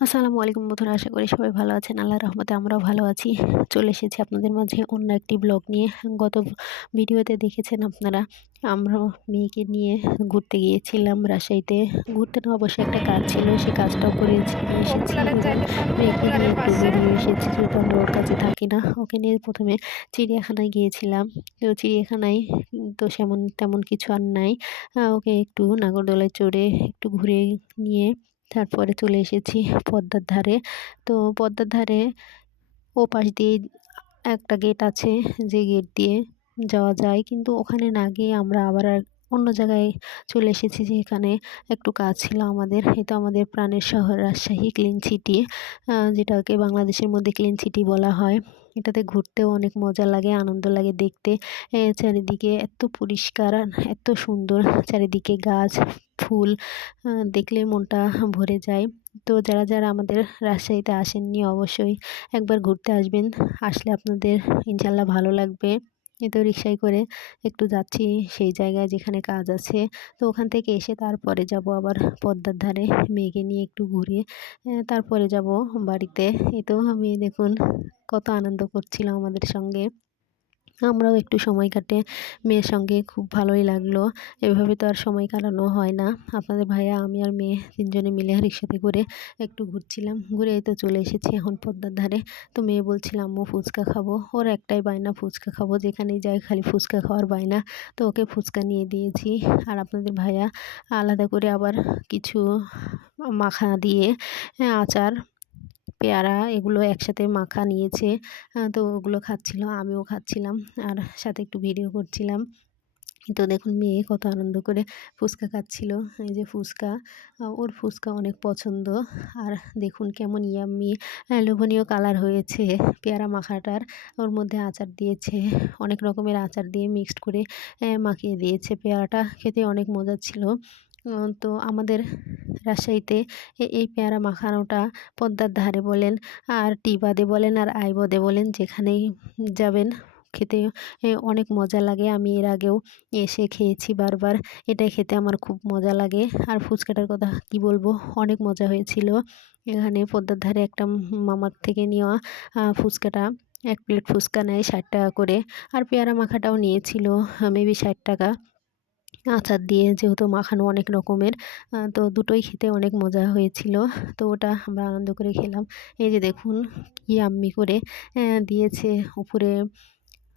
আসসালামু আলাইকুম বন্ধুরা, আশা করি সবাই ভালো আছেন। আল্লাহর রহমতে আমরাও ভালো আছি। চলে এসেছি আপনাদের মাঝে অন্য একটি ব্লগ নিয়ে। গত ভিডিওতে দেখেছেন আপনারা, আমরা মেয়েকে নিয়ে ঘুরতে গিয়েছিলাম রাজশাহীতে। ঘুরতে না, অবশ্যই একটা কাজ ছিল, সেই কাজটাও করে এসেছি এবং মেয়েকে নিয়ে একটু বেরিয়ে এসেছি, যেহেতু আমরা ওর কাছে থাকি না। ওকে নিয়ে প্রথমে চিড়িয়াখানায় গিয়েছিলাম। তো চিড়িয়াখানায় তো তেমন কিছু আর নাই। ওকে একটু নাগরদোলায় চড়ে একটু ঘুরে নিয়ে তারপরে চলে এসেছি পদ্মার ধারে। তো পদ্মার ধারে ওপাশ দিয়ে একটা গেট আছে, যে গেট দিয়ে যাওয়া যায়, কিন্তু ওখানে না গিয়ে আমরা আবার অন্য জায়গায় চলে এসেছি, যে এখানে একটু কাজ ছিল আমাদের। এটা আমাদের প্রাণের শহর রাজশাহী ক্লিন সিটি, যেটাকে বাংলাদেশের মধ্যে ক্লিন সিটি বলা হয়। এটাতে ঘুরতেও অনেক মজা লাগে, আনন্দ লাগে দেখতে। চারিদিকে এত পরিষ্কার আর এত সুন্দর, চারিদিকে গাছ ফুল, দেখলে মনটা ভরে যায়। তো যারা আমাদের রাজশাহীতে আসেননি, অবশ্যই একবার ঘুরতে আসবেন। আসলে আপনাদের ইনশাল্লাহ ভালো লাগবে। এই তো রিক্সায় করে একটু যাচ্ছি সেই জায়গায় যেখানে কাজ আছে। তো ওখান থেকে এসে তারপরে যাব আবার পদ্মার ধারে, মেয়েকে নিয়ে একটু ঘুরে তারপরে যাব বাড়িতে। এই তো মেয়ে দেখুন কত আনন্দ করছিল আমাদের সঙ্গে। আমরাও একটু সময় কাটে মেয়ের সঙ্গে খুব ভালোই লাগলো। এভাবে তো আর সময় কাটানো হয় না। আপনাদের ভাইয়া, আমি আর মেয়ে ৩ জনে মিলে রিক্সাতে করে একটু ঘুরছিলাম। ঘুরে এই তো চলে এসেছি এখন পদ্মার ধারে। তো মেয়ে বলছিল, আম্মু ফুচকা খাবো। ওর একটাই বায়না, ফুচকা খাবো। যেখানেই যাই খালি ফুচকা খাওয়ার বায়না। তো ওকে ফুচকা নিয়ে দিয়েছি। আর আপনাদের ভাইয়া আলাদা করে আবার কিছু মাখা দিয়ে আচার, পেয়ারা, এগুলো একসাথে মাখা নিয়েছে। তো ওগুলো খাচ্ছিল, আমিও খাচ্ছিলাম আর সাথে একটু ভিডিও করছিলাম। তো দেখুন মেয়ে কত আনন্দ করে ফুচকা খাচ্ছিল। এই যে ফুচকা, ওর ফুচকা অনেক পছন্দ। আর দেখুন কেমন ইয়াম্মি লোভনীয় কালার হয়েছে পেয়ারা মাখাটার। ওর মধ্যে আচার দিয়েছে, অনেক রকমের আচার দিয়ে মিক্সড করে মাখিয়ে দিয়েছে। পেয়ারাটা খেতে অনেক মজা ছিল। তো আমাদের রাজশাহীতে এই পেয়ারা মাখানোটা পদ্মার ধারে বলেন, আর টি বাদে বলেন, আর আইবদে বলেন, যেখানেই যাবেন খেতে অনেক মজা লাগে। আমি এর আগেও এসে খেয়েছি বারবার। এটাই খেতে আমার খুব মজা লাগে। আর ফুচকাটার কথা কি বলবো, অনেক মজা হয়েছিল। এখানে পদ্মার ধারে একটা মামার থেকে নেওয়া ফুচকাটা, ১ প্লেট ফুচকা নেয় ৬০ টাকা করে। আর পেয়ারা মাখাটাও নিয়েছিল মেবি ৬০ টাকা। আচার দিয়ে যেহেতু মাখানো অনেক রকমের, তো দুটোই খেতে অনেক মজা হয়েছিল। তো ওটা আমরা আনন্দ করে খেলাম। এই যে দেখুন কি আম্মি করে দিয়েছে উপরে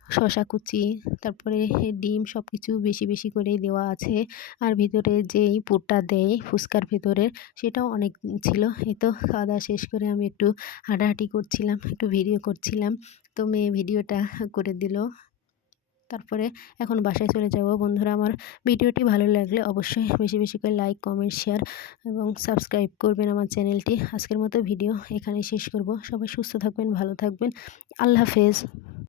শসা কুচি, তারপরে ডিম, সব কিছু বেশি বেশি করেই দেওয়া আছে। আর ভিতরে যেই পুরটা দেয় ফুচকার ভেতরে, সেটাও অনেক ছিল। এই তো খাওয়া দাওয়া শেষ করে আমি একটু হাঁটাহাঁটি করছিলাম, একটু ভিডিও করছিলাম। তো মেয়ে ভিডিওটা করে দিল। তারপরে এখন বাসায় চলে যাব। বন্ধুরা, আমার ভিডিওটি ভালো লাগলে অবশ্যই বেশি বেশি করে লাইক, কমেন্ট, শেয়ার এবং সাবস্ক্রাইব করবেন আমার চ্যানেলটি। আজকের মতো ভিডিও এখানেই শেষ করব। সবাই সুস্থ থাকবেন, ভালো থাকবেন। আল্লাহ হাফেজ।